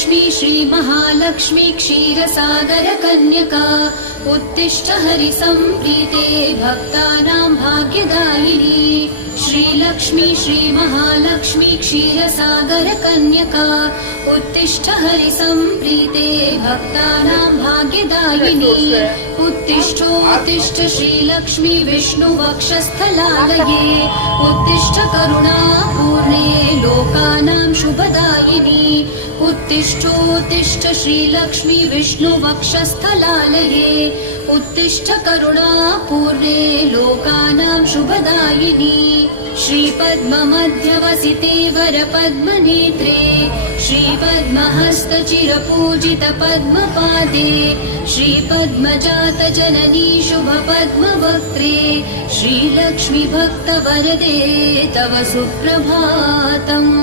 श्रीलक्ष्मी श्रीमहालक्ष्मी क्षीरसागरकन्यका उत्तिष्ठ हरिसम्प्रीते भक्तानां भाग्यदायिनी श्रीलक्ष्मी श्रीमहालक्ष्मी क्षीरसागरकन्यका उत्तिष्ठ हरिसम्प्रीते भक्तानां भाग्यदायिनी उत्तिष्ठोत्तिष्ठ श्रीलक्ष्मी विष्णुवक्षस्थलालये उत्तिष्ठ करुणापूर्णे लोकानां शुभदायिनी उत्तिष्ठोत्तिष्ठ श्रीलक्ष्मी विष्णुवक्षस्थलालये उत्तिष्ठ करुणापूर्णे लोकानां शुभदायिनी श्रीपद्ममध्यवसिते वरपद्मनेत्रे श्रीपद्महस्तचिरपूजितपद्मपादे श्रीपद्मजातजननी शुभपद्मवक्त्रे श्रीलक्ष्मी भक्तवरदे तव सुप्रभातम्।